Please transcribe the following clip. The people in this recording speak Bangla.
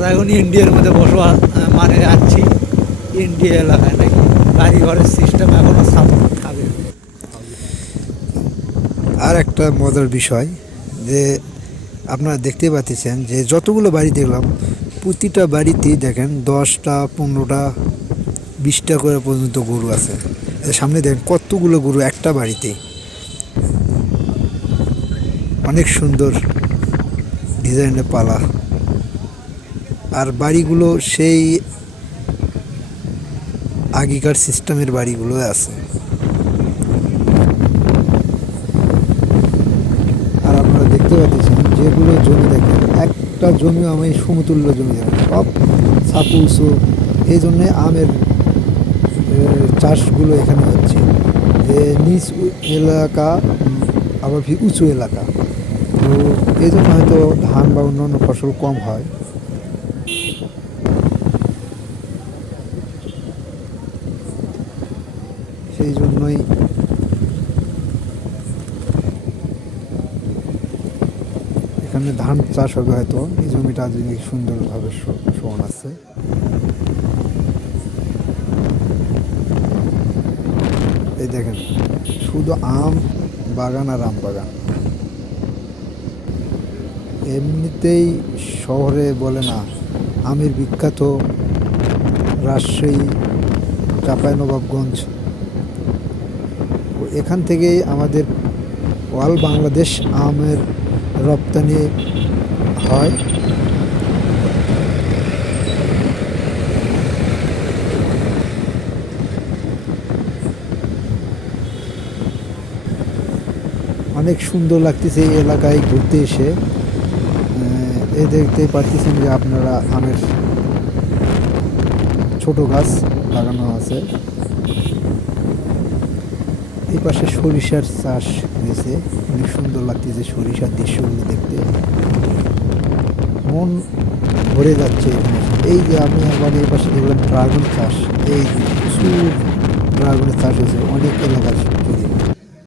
আমরা এখন ইন্ডিয়ার মধ্যে বসবাস মানে আছি। ইন্ডিয়া এলাকায় নাকি বাড়ি ঘরের সিস্টেম এখনও সাপোর্ট থাকে। আর একটা মজার বিষয় যে আপনারা দেখতে পাচ্ছেন যে যতগুলো বাড়ি দেখলাম প্রতিটা বাড়িতেই দেখেন 10টা 15টা 20টা করে পর্যন্ত গরু আছে। এর সামনে দেখেন কতগুলো গরু একটা বাড়িতেই। অনেক সুন্দর ডিজাইনের পালা। আর বাড়িগুলো সেই আগেকার সিস্টেমের বাড়িগুলো আছে। আর আপনারা দেখতে পাচ্ছেন যেগুলো জমি দেখেন একটা জমিও আমি সমতুল্য জমি দেখেন সব সাপু উঁচু। এই জন্যে আমের চাষগুলো এখানে হচ্ছে যে নিচ এলাকা আবার উঁচু এলাকা, তো এই জন্য হয়তো ধান বা অন্যান্য ফসল কম হয়। সেই জন্যই এখানে ধান চাষ হবে হয়তো। এই জমিটা যদি সুন্দরভাবে সমান আছে। এই দেখেন শুধু আম বাগান আর আম বাগান। এমনিতেই শহরে বলে না আমের বিখ্যাত রাজশাহী, চাঁপাইনবাবগঞ্জ। এখান থেকেই আমাদের অল বাংলাদেশ আমের রপ্তানি হয়। অনেক সুন্দর লাগতেছে এই এলাকায় ঘুরতে এসে। এ দেখতে পাচ্ছেন যে আপনারা আমের ছোট গাছ লাগানো আছে। এই পাশে সরিষার চাষ হয়েছে। অনেক সুন্দর লাগতেছে সরিষার দৃশ্যগুলো দেখতে, মন ভরে যাচ্ছে এখানে। এই যে আমি আবার এই পাশে দেখলাম ড্রাগন চাষ। এই প্রচুর ড্রাগনের চাষ হয়েছে অনেক এলাকার জুড়ে।